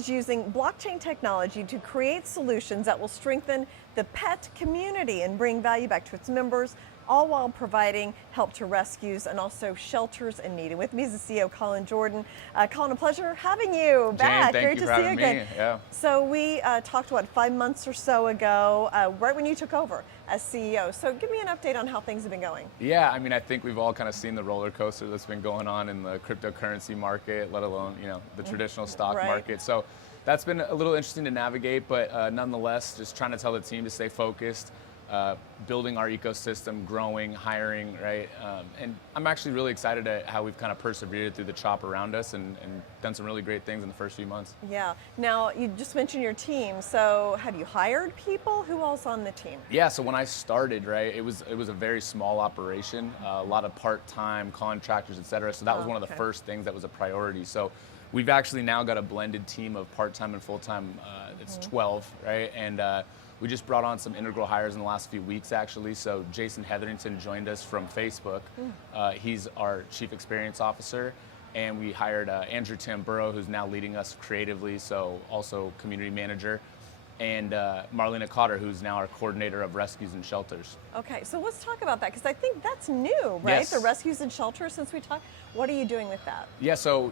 is using blockchain technology to create solutions that will strengthen the pet community and bring value back to its members, all while providing help to rescues and also shelters in need. And with me is the CEO, Colin Jordan. Colin, a pleasure having you back. Jane, Great to see you again. Me. Yeah. So we talked, 5 months or so ago, right when you took over as CEO. So give me an update on how things have been going. Yeah, I mean, I think we've all kind of seen the roller coaster that's been going on in the cryptocurrency market, let alone, the traditional stock market. So that's been a little interesting to navigate, but nonetheless, just trying to tell the team to stay focused, building our ecosystem, growing, hiring, right? And I'm actually really excited at how we've kind of persevered through the chop around us and done some really great things in the first few months. Yeah. Now, you just mentioned your team. So have you hired people? Who else on the team? Yeah, so when I started, right, it was a very small operation, a lot of part-time contractors, et cetera. So that was one of the first things that was a priority. So we've actually now got a blended team of part-time and full-time. It's 12, right? And we just brought on some integral hires in the last few weeks, actually. So Jason Hetherington joined us from Facebook. He's our Chief Experience Officer. And we hired Andrew Tamburo, who's now leading us creatively, so also community manager. And Marlena Cotter, who's now our coordinator of rescues and shelters. Okay, so let's talk about that, because I think that's new, right? Yes. The rescues and shelters, since we talked. What are you doing with that? Yeah, so,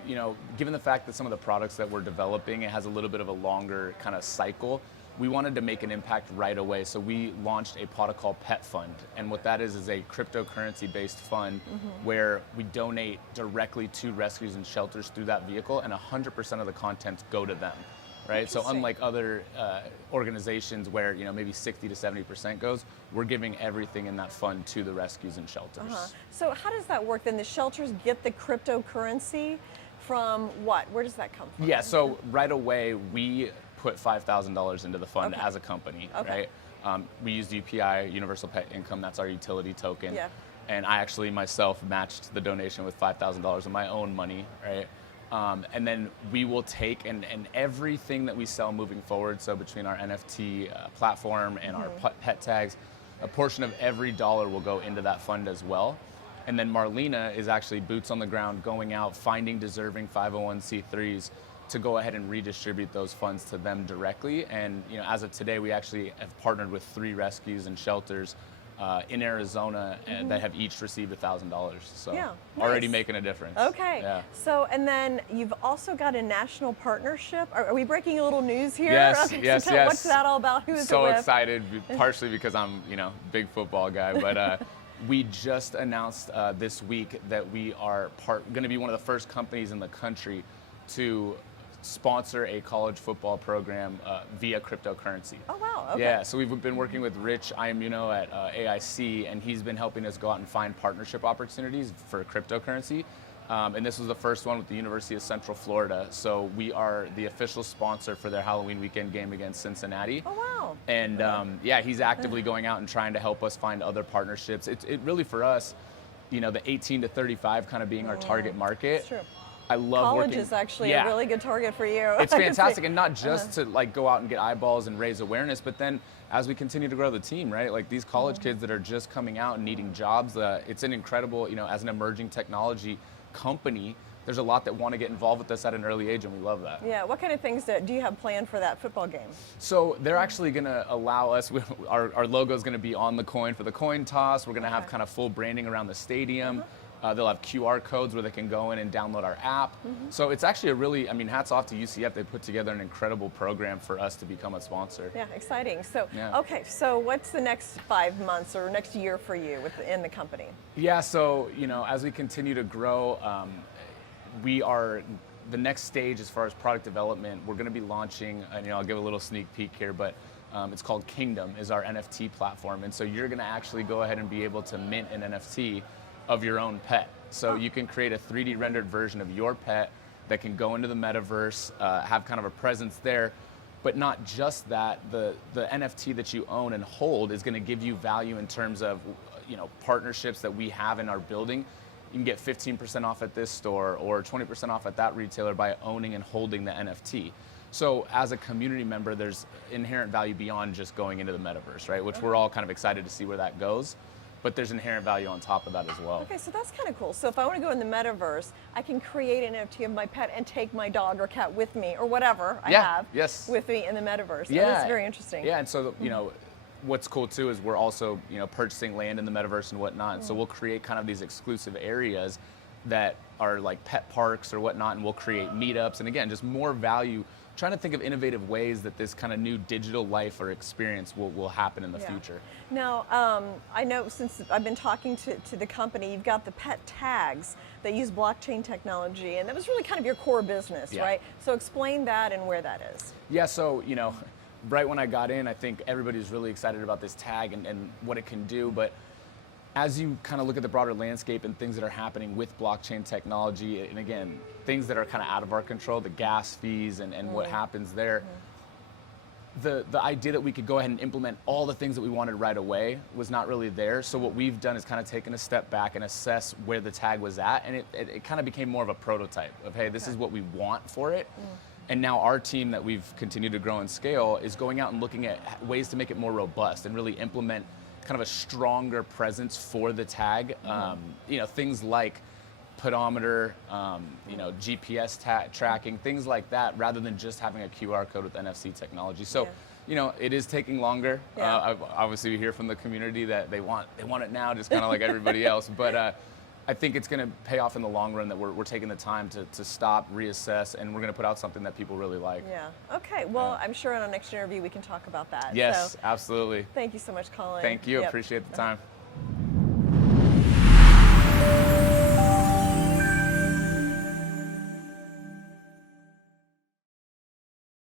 given the fact that some of the products that we're developing, it has a little bit of a longer kind of cycle, we wanted to make an impact right away. So we launched a product called Pet Fund. And what that is a cryptocurrency-based fund where we donate directly to rescues and shelters through that vehicle, and 100% of the contents go to them. Right, so unlike other organizations where maybe 60 to 70% goes, we're giving everything in that fund to the rescues and shelters. So how does that work then? The shelters get the cryptocurrency from what? Where does that come from? Yeah, so right away we put $5,000 into the fund as a company, right? We used UPI, Universal Pet Income, that's our utility token. Yeah. And I actually myself matched the donation with $5,000 of my own money, right? And then we will take and everything that we sell moving forward, so between our NFT platform and our pet tags, a portion of every dollar will go into that fund as well. And then Marlena is actually boots on the ground, going out, finding deserving 501c3s to go ahead and redistribute those funds to them directly. And as of today, we actually have partnered with 3 rescues and shelters in Arizona that have each received $1,000. So already making a difference. Okay. Yeah. So, and then you've also got a national partnership. Are we breaking a little news here? Yes, okay, yes, so yes. What's that all about? Who is so it with? Excited, partially because I'm, big football guy, but we just announced this week that we are going to be one of the first companies in the country to sponsor a college football program via cryptocurrency. Oh, wow. Okay. Yeah, so we've been working with Rich Iamuno at AIC, and he's been helping us go out and find partnership opportunities for cryptocurrency. And this was the first one with the University of Central Florida. So we are the official sponsor for their Halloween weekend game against Cincinnati. Oh, wow. And he's actively going out and trying to help us find other partnerships. It really, for us, the 18 to 35 kind of being our target market. That's true. I love College working. is actually a really good target for you. It's fantastic, and not just to go out and get eyeballs and raise awareness, but then as we continue to grow the team, right? Like these college kids that are just coming out and needing jobs, it's an incredible, as an emerging technology company, there's a lot that want to get involved with us at an early age, and we love that. Yeah, what kind of things do you have planned for that football game? So they're actually going to allow us, our logo is going to be on the coin for the coin toss. We're going to have kind of full branding around the stadium. They'll have QR codes where they can go in and download our app. So it's actually a really, hats off to UCF. They put together an incredible program for us to become a sponsor. Yeah, exciting. So, okay, so what's the next 5 months or next year for you in the company? Yeah, so, as we continue to grow, the next stage as far as product development, we're going to be launching, and I'll give a little sneak peek here, but it's called Kingdom, is our NFT platform. And so you're going to actually go ahead and be able to mint an NFT of your own pet. So you can create a 3D rendered version of your pet that can go into the metaverse, have kind of a presence there. But not just that, the NFT that you own and hold is going to give you value in terms of partnerships that we have in our building. You can get 15% off at this store or 20% off at that retailer by owning and holding the NFT. So as a community member, there's inherent value beyond just going into the metaverse, right? Which we're all kind of excited to see where that goes. but there's inherent value on top of that as well. Okay, so that's kind of cool. So if I want to go in the metaverse, I can create an NFT of my pet and take my dog or cat with me or whatever I have with me in the metaverse. Yeah, And that's very interesting. Yeah, and so you know, what's cool too is we're also purchasing land in the metaverse and whatnot. So we'll create kind of these exclusive areas that are like pet parks or whatnot, and we'll create meetups. And again, just more value. Trying to think of innovative ways that this kind of new digital life or experience will happen in the future. Now, I know since I've been talking to the company, you've got the pet tags that use blockchain technology, and that was really kind of your core business, right? So explain that and where that is. Yeah, so, right when I got in, I think everybody's really excited about this tag and what it can do, but as you kind of look at the broader landscape and things that are happening with blockchain technology, and again, things that are kind of out of our control, the gas fees and what happens there, the idea that we could go ahead and implement all the things that we wanted right away was not really there. So what we've done is kind of taken a step back and assess where the tag was at, and it kind of became more of a prototype of, hey, this is what we want for it. And now our team that we've continued to grow and scale is going out and looking at ways to make it more robust and really implement kind of a stronger presence for the tag. Things like pedometer, GPS tracking, things like that, rather than just having a QR code with NFC technology. So, it is taking longer. Obviously, we hear from the community that they want it now, just kind of like everybody else. But I think it's going to pay off in the long run that we're taking the time to stop, reassess, and we're going to put out something that people really like. Yeah. Okay. Well, I'm sure in our next interview we can talk about that. Yes, so, absolutely. Thank you so much, Colin. Thank you. Appreciate the time.